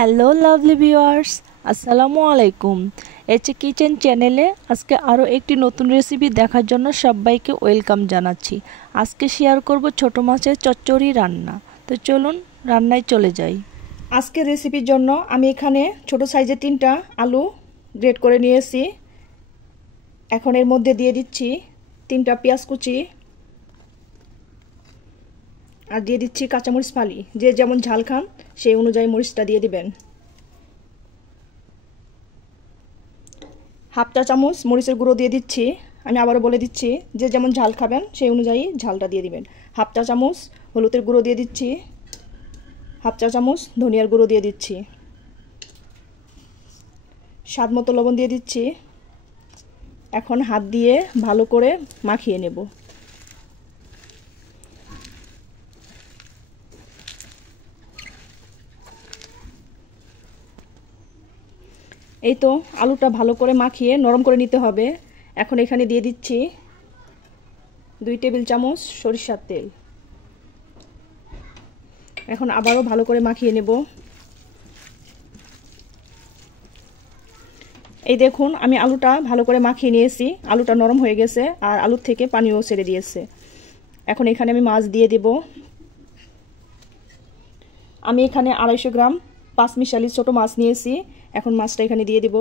Hello lovely viewers, আসসালামু আলাইকুম। এইচে kitchen চ্যানেলে আজকে আরও একটি নতুন রেসিপি দেখার জন্য সবাইকে ওয়েলকাম জানাচ্ছি। আজকে শেয়ার করব ছোট মাছের চচ্চড়ি রান্না। তো চলুন রান্নায় চলে যাই। আজকের রেসিপির জন্য আমি এখানে ছোট সাইজের 3টা আলু গ্রেট করে নিয়েছি। এখন এর মধ্যে দিয়ে দিচ্ছি 3টা পেঁয়াজ কুচি আর দিয়ে দিচ্ছি কাঁচামরিচ ফালি। যে যেমন ঝাল খান সেই অনুযায়ী মরিচটা দিয়ে দিবেন। হাফ চা চামচ মরিচের গুঁড়ো দিয়ে দিচ্ছি। আমি আবারও বলে দিচ্ছি, যে যেমন ঝাল খাবেন সেই অনুযায়ী ঝালটা দিয়ে দিবেন। হাফ চা চামচ হলুদের গুঁড়ো দিয়ে দিচ্ছি। হাফ চা চামচ ধনিয়ার গুঁড়ো দিয়ে দিচ্ছি। স্বাদ মতো লবণ দিয়ে দিচ্ছি। এখন হাত দিয়ে ভালো করে মাখিয়ে নেব। এই তো আলুটা ভালো করে মাখিয়ে নরম করে নিতে হবে। এখন এখানে দিয়ে দিচ্ছি 2 টেবিল চামচ সরিষার তেল। এখন আবারও ভালো করে মাখিয়ে নেব। এই দেখুন, আমি আলুটা ভালো করে মাখিয়ে নিয়েছি। আলুটা নরম হয়ে গেছে আর আলুর থেকে পানিও ছেড়ে দিয়েছে। এখন এখানে আমি মাছ দিয়ে দেব। আমি এখানে 250 গ্রাম 5 মিশালি ছোট মাছ নিয়েছি। এখন মাছটা এখানে দিয়ে দিব।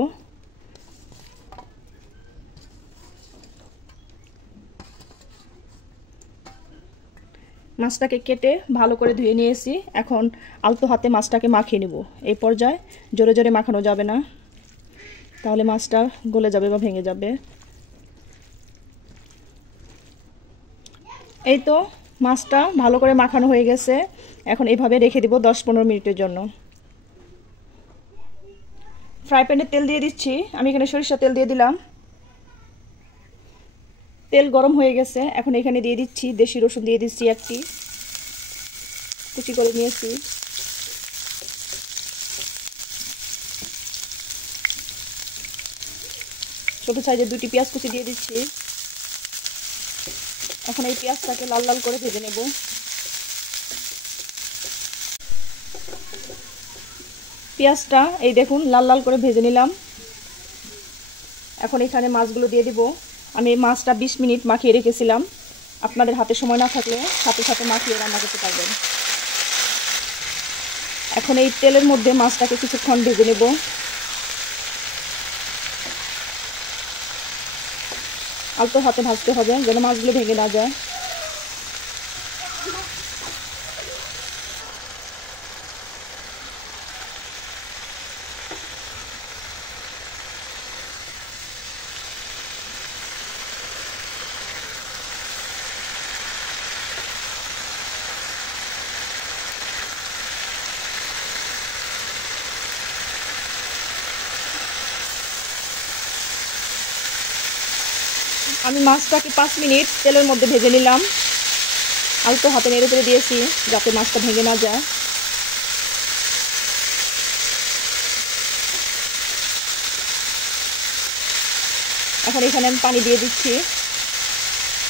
মাছটাকে কেটে ভালো করে ধুয়ে নিয়েছি। এখন আলতো হাতে মাছটাকে মাখিয়ে নেব। এই পর্যায়ে জোরে জোরে মাখানো যাবে না, তাহলে মাছটা গলে যাবে বা ভেঙে যাবে। এই তো মাছটা ভালো করে মাখানো হয়ে গেছে। এখন এইভাবে রেখে দিব 10-15 মিনিটের জন্য। ফ্রাই প্যানে তেল দিয়ে দিচ্ছি। আমি এখানে সরিষার তেল দিয়ে দিলাম। তেল গরম হয়ে গেছে। এখন এখানে দিয়ে দিচ্ছি দেশি রসুন দিয়ে দিচ্ছি একটি, কুচি করে নিয়েছি। ছোট সাইজের 2টি পেঁয়াজ কুচি দিয়ে দিচ্ছি। এখন এই পেঁয়াজটাকে লাল লাল করে ভেজে নেব। পেঁয়াজটা এই দেখুন লাল লাল করে ভেজে নিলাম। এখন এখানে মাছগুলো দিয়ে দিব। আমি মাছটা 20 মিনিট মাখিয়ে রেখেছিলাম। আপনাদের হাতে সময় না থাকলে সাথে সাথে মাখিয়ে রান্না করতে পারবেন। এখন এই তেলের মধ্যে মাছটাকে কিছুক্ষণ ভেজে নেব। আলতো হাতে ভাজতে হবে যেন মাছগুলো ভেঙে না যায়। আমি মাছটাকে 5 মিনিট তেলের মধ্যে ভেজে নিলাম। আলতো হাতে নেড়ে চেড়ে দিয়েছি যাতে মাছটা ভেঙে না যায়। এখন এখানে আমি পানি দিয়ে দিচ্ছি।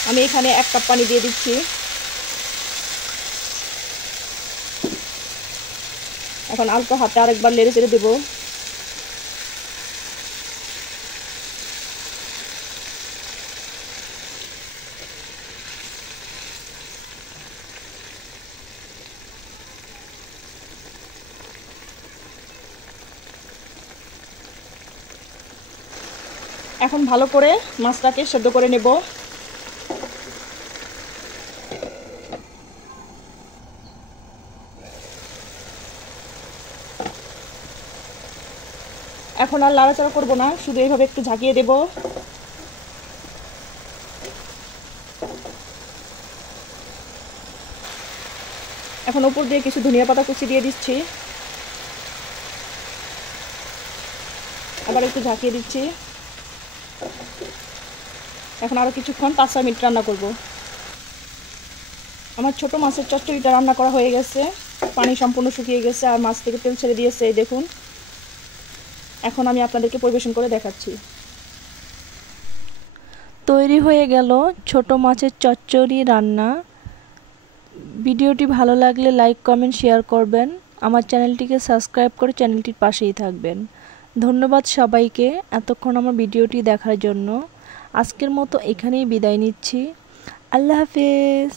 আমি এখানে 1 কাপ পানি দিয়ে দিচ্ছি। এখন আলতো হাতে আরেকবার নেড়ে চেড়ে দেবো। এখন ভালো করে মাছটাকে সেদ্ধ করে নেব। এখন আর লাড়াচাড়া করব না, শুধু এইভাবে একটু ঝাঁকিয়ে দেব। এখন উপর দিয়ে কিছু ধনিয়া পাতা কুচি দিয়ে দিচ্ছি। আবার একটু ঝাঁকিয়ে দিচ্ছি। এখন আরও কিছুক্ষণ 5-6 মিনিট রান্না করব। আমার ছোট মাছের চচ্চড়িটা রান্না করা হয়ে গেছে। পানি সম্পূর্ণ শুকিয়ে গেছে আর মাছ থেকে তেল ছেড়ে দিয়েছে। এই দেখুন, এখন আমি আপনাদেরকে পরিবেশন করে দেখাচ্ছি। তৈরি হয়ে গেল ছোট মাছের চচ্চড়ি রান্না। ভিডিওটি ভালো লাগলে লাইক, কমেন্ট, শেয়ার করবেন। আমার চ্যানেলটিকে সাবস্ক্রাইব করে চ্যানেলটির পাশেই থাকবেন। ধন্যবাদ সবাইকে এতক্ষণ আমার ভিডিওটি দেখার জন্য। আজকের মতো এখানেই বিদায় নিচ্ছি। আল্লাহ হাফেজ।